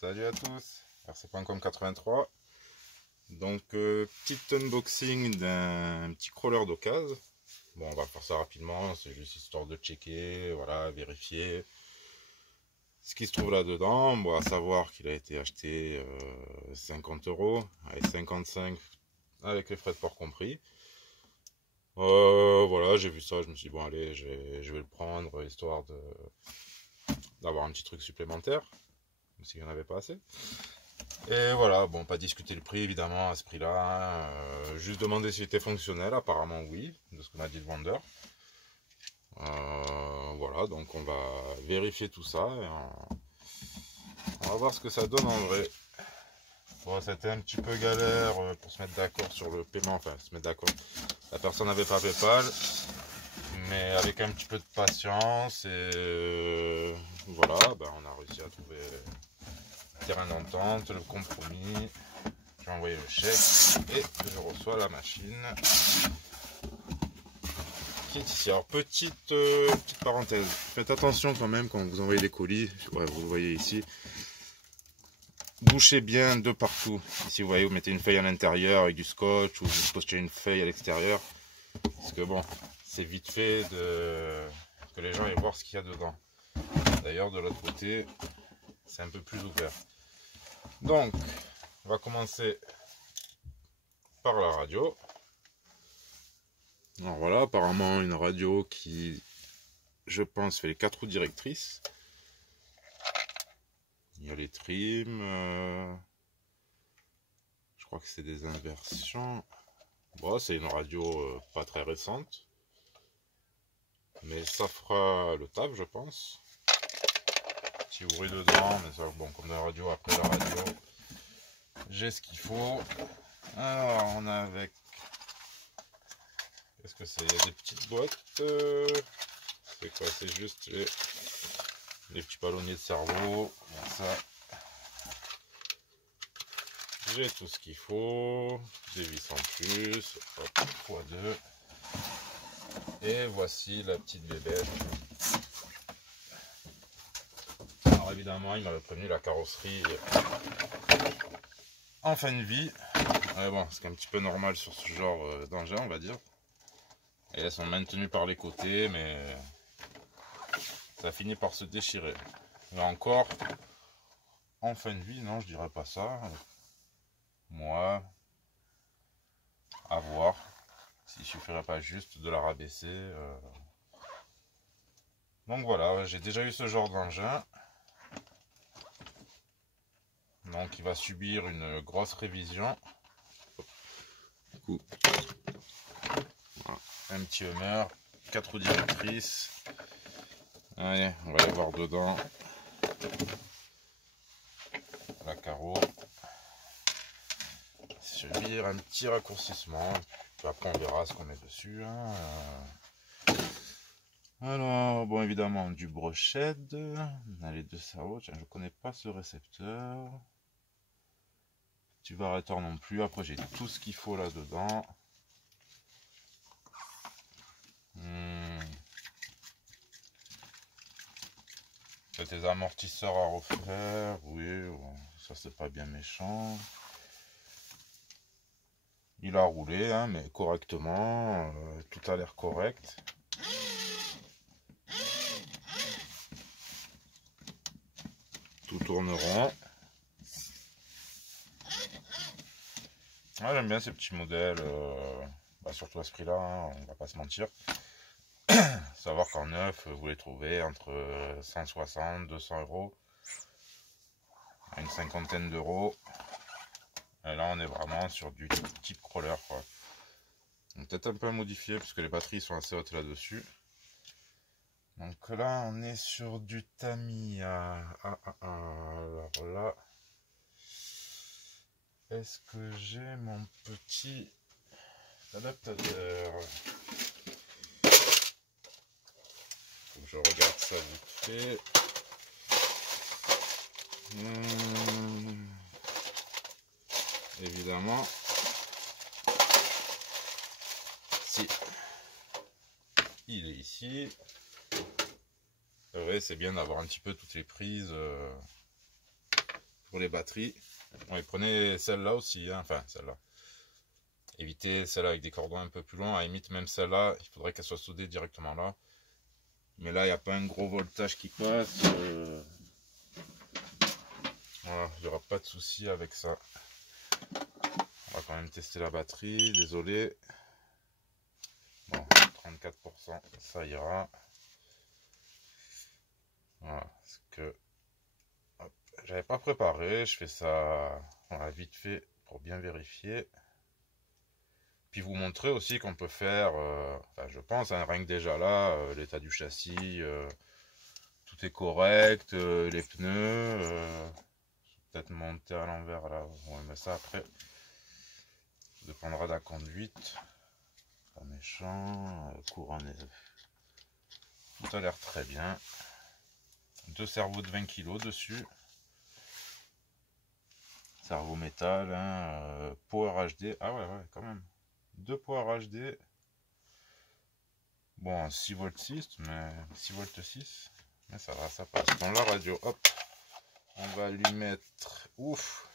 Salut à tous, RC.com83. Donc petit unboxing d'un petit crawler d'occasion. Bon, on va faire ça rapidement, c'est juste histoire de checker, voilà, vérifier ce qui se trouve là-dedans. Bon, à savoir qu'il a été acheté 50 €, avec 55 avec les frais de port compris. Voilà, j'ai vu ça, je me suis dit bon allez, je vais le prendre histoire d'avoir un petit truc supplémentaire, s'il n'y en avait pas assez. Et voilà, bon, pas discuter le prix évidemment à ce prix-là, juste demander s'il était fonctionnel, apparemment oui, de ce que m'a dit le vendeur. Voilà, donc on va vérifier tout ça et on va voir ce que ça donne en vrai. Bon, c'était un petit peu galère pour se mettre d'accord sur le paiement, enfin se mettre d'accord. La personne n'avait pas PayPal, mais avec un petit peu de patience et voilà, ben, on a réussi à trouver terrain d'entente, le compromis. J'ai envoyé le chèque et je reçois la machine qui est ici. Alors petite parenthèse, faites attention quand même quand vous envoyez des colis, ouais, vous le voyez ici, bouchez bien de partout. Ici vous voyez, vous mettez une feuille à l'intérieur avec du scotch ou vous postez une feuille à l'extérieur, parce que bon, c'est vite fait que les gens aillent voir ce qu'il y a dedans. D'ailleurs de l'autre côté c'est un peu plus ouvert. Donc on va commencer par la radio. Alors voilà, apparemment une radio qui, je pense, fait les 4 roues directrices. Il y a les trims, je crois que c'est des inversions. Bon, c'est une radio pas très récente, mais ça fera le taf, je pense. Petit bruit dedans, mais ça, bon, comme la radio, après la radio, j'ai ce qu'il faut. Alors, on a avec... Qu'est-ce que c'est? Il y a des petites boîtes. C'est quoi? C'est juste les petits ballonniers de cerveau. Bon, ça, j'ai tout ce qu'il faut. Des vis en plus. Hop, x2. Et voici la petite bébête. Alors évidemment, il m'avait prévenu la carrosserie en fin de vie. Ouais, bon, c'est un petit peu normal sur ce genre d'engin, on va dire. Et elles sont maintenues par les côtés, mais ça finit par se déchirer. Là encore, en fin de vie, non, je dirais pas ça. Moi, à voir. S'il suffirait pas juste de la rabaisser. Donc voilà, j'ai déjà eu ce genre d'engin. Donc il va subir une grosse révision. Du coup, voilà. Un petit Hummer, 4 roues directrices. Allez, on va aller voir dedans. La carreau. Subir un petit raccourcissement. Puis après on verra ce qu'on met dessus. Hein. Alors, bon évidemment du brochette. On a les deux cerveaux. Tiens, je connais pas ce récepteur. Tu variateur non plus. Après j'ai tout ce qu'il faut là dedans. C'est des amortisseurs à refaire. Oui, bon, ça c'est pas bien méchant. Il a roulé, hein, mais correctement. Tout a l'air correct. Tout tourne rond. Ah, j'aime bien ces petits modèles. Surtout à ce prix-là, hein, on va pas se mentir. Savoir qu'en neuf, vous les trouvez entre 160, 200 €, à une cinquantaine d'euros. Et là, on est vraiment sur du type crawler, quoi. Peut-être un peu modifié, puisque les batteries sont assez hautes là-dessus. Donc là, on est sur du Tamiya. Alors là, est-ce que j'ai mon petit adaptateur? Je regarde ça vite fait. Évidemment, si il est ici, c'est vrai, c'est bien d'avoir un petit peu toutes les prises pour les batteries. Ouais, prenez celle-là aussi, hein. Enfin celle-là. Évitez celle-là avec des cordons un peu plus longs. À la limite, même celle-là, il faudrait qu'elle soit soudée directement là. Mais là, il n'y a pas un gros voltage qui passe. Voilà, il n'y aura pas de souci avec ça. On va quand même tester la batterie. Désolé. Bon, 34%, ça ira. Voilà, parce que j'avais pas préparé. Je fais ça voilà, vite fait pour bien vérifier. Puis vous montrer aussi qu'on peut faire, enfin, je pense, hein, rien que déjà là, l'état du châssis, tout est correct, les pneus, je vais peut-être monter à l'envers là, ouais, mais ça après, ça dépendra de la conduite, pas méchant, courant, tout a l'air très bien, 2 cerveaux de 20 kg dessus, cerveau métal, hein, Power HD, ah ouais, quand même, 2 Power HD, bon 6 volts 6, mais 6 volts 6, mais ça va, ça passe. Dans la radio, hop, on va lui mettre, ouf,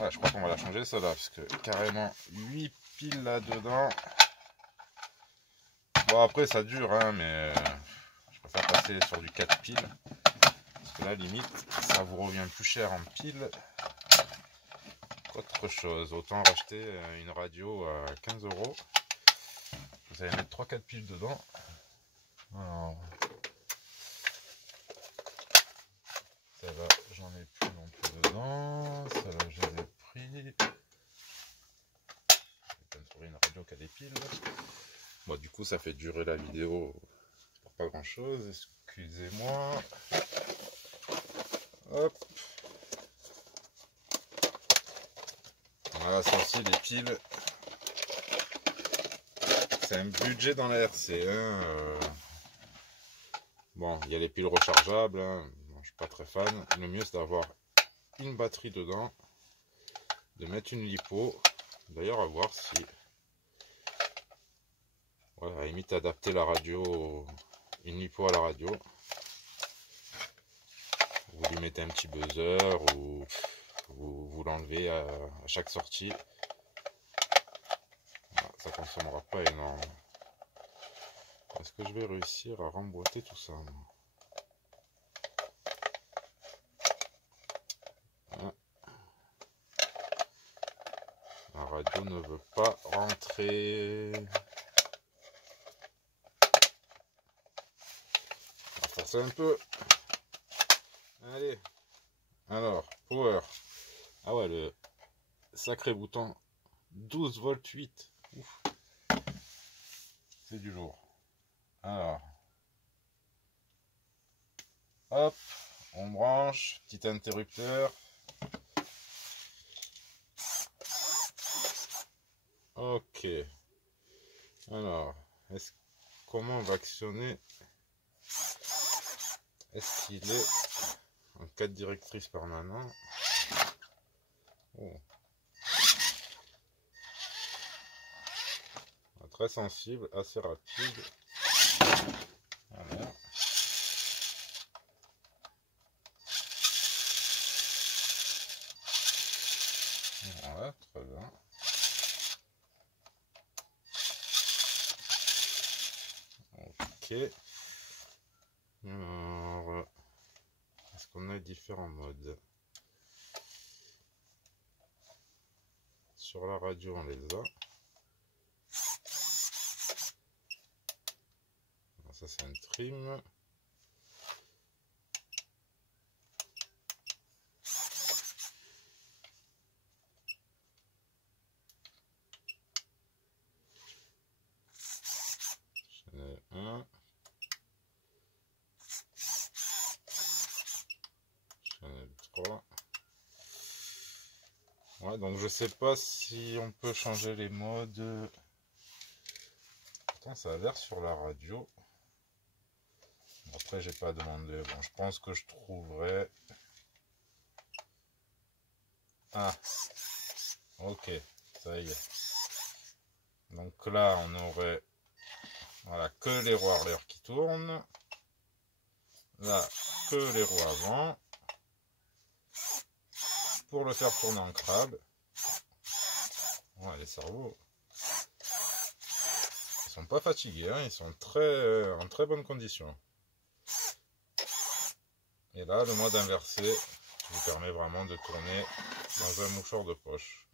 ouais, je crois qu'on va la changer celle-là, parce que carrément 8 piles là-dedans. Bon après ça dure, hein, mais je préfère passer sur du 4 piles, parce que là limite, ça vous revient plus cher en piles qu'autre chose. Autant racheter une radio à 15 €. Vous allez mettre 3-4 piles dedans. Alors, celle-là, j'en ai plus non plus dedans. Celle-là, je les ai pris. Je vais trouver une radio qui a des piles. Bon, du coup, ça fait durer la vidéo pour pas grand-chose. Excusez-moi. Hop. Voilà, ça aussi, les piles. C'est un budget dans la RC. Hein. Bon, il y a les piles rechargeables. Hein. Bon, je suis pas très fan. Le mieux, c'est d'avoir une batterie dedans. De mettre une lipo. D'ailleurs, à voir si... Ouais, à la limite, adapter la radio... Une lipo à la radio. Vous lui mettez un petit buzzer ou vous l'enlevez à chaque sortie. Voilà, ça consommera pas énorme. Est-ce que je vais réussir à remboîter tout ça? Voilà. La radio ne veut pas rentrer. On va forcer un peu. Allez. Alors, power. Ah ouais, le sacré bouton 12 volts 8. Ouf. C'est du lourd. Alors. Hop. On branche. Petit interrupteur. Ok. Alors. Comment on va actionner? Est-ce qu'il est en 4 directrices permanent? Oh. Très sensible, assez rapide. Voilà. Voilà, très bien. Ok. Alors, est-ce qu'on a différents modes? Sur la radio, on les a. Ça, c'est un trim. Channel 1. Channel 3. Ouais, donc je sais pas si on peut changer les modes. Pourtant, ça a l'air sur la radio. Après, j'ai pas demandé. Bon, je pense que je trouverai. Ah, ok, ça y est. Donc là, on aurait, voilà, que les roues arrière qui tournent. Là, que les roues avant. pour le faire tourner en crabe. Ouais, les cerveaux, ils sont pas fatigués, hein, ils sont en très bonne condition. Et là, le mode inversé qui vous permet vraiment de tourner dans un mouchoir de poche.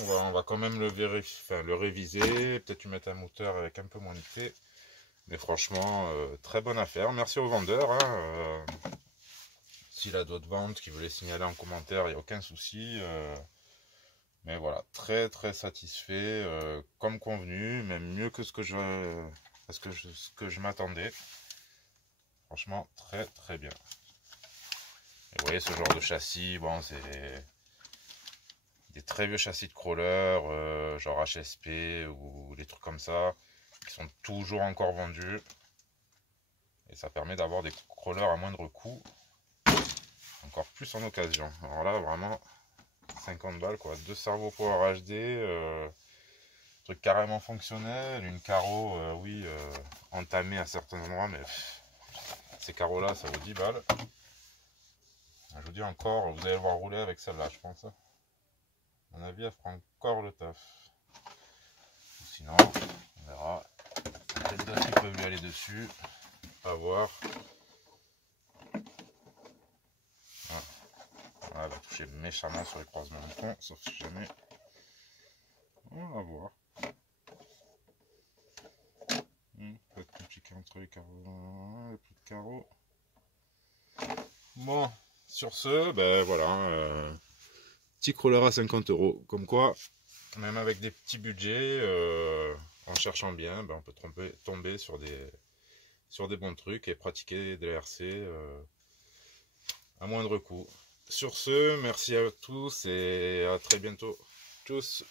On va quand même le vérifier, enfin, le réviser, peut-être lui mettre un moteur avec un peu moins de thé. Mais franchement, très bonne affaire. Merci au vendeur. Hein, s'il a d'autres ventes qu'il veut les signaler en commentaire, il n'y a aucun souci. Mais voilà, très très satisfait, comme convenu, même mieux que ce que je m'attendais. Franchement, très très bien. Et vous voyez ce genre de châssis, bon, c'est des très vieux châssis de crawler, genre HSP ou des trucs comme ça, qui sont toujours encore vendus. Et ça permet d'avoir des crawlers à moindre coût, encore plus en occasion. Alors là, vraiment, 50 balles, quoi. 2 cerveaux Power HD, truc carrément fonctionnel, une carreau, oui, entamée à certains endroits, mais ces carreaux là ça vaut 10 balles. Je vous dis encore, vous allez le voir rouler avec celle-là, je pense. À mon avis, elle fera encore le taf. Sinon, on verra. Peut-être d'autres qui peuvent lui aller dessus. À voir. Voilà. Voilà, elle va toucher méchamment sur les croisements de pont, sauf si jamais. On va voir. Peut être compliqué entre les carreaux. Il n'y a plus de carreaux. Bon, sur ce, ben voilà. Petit crawler à 50 €. Comme quoi, même avec des petits budgets, en cherchant bien, ben on peut tomber sur des bons trucs et pratiquer de l'RC à moindre coût. Sur ce, merci à tous et à très bientôt. Tchuss!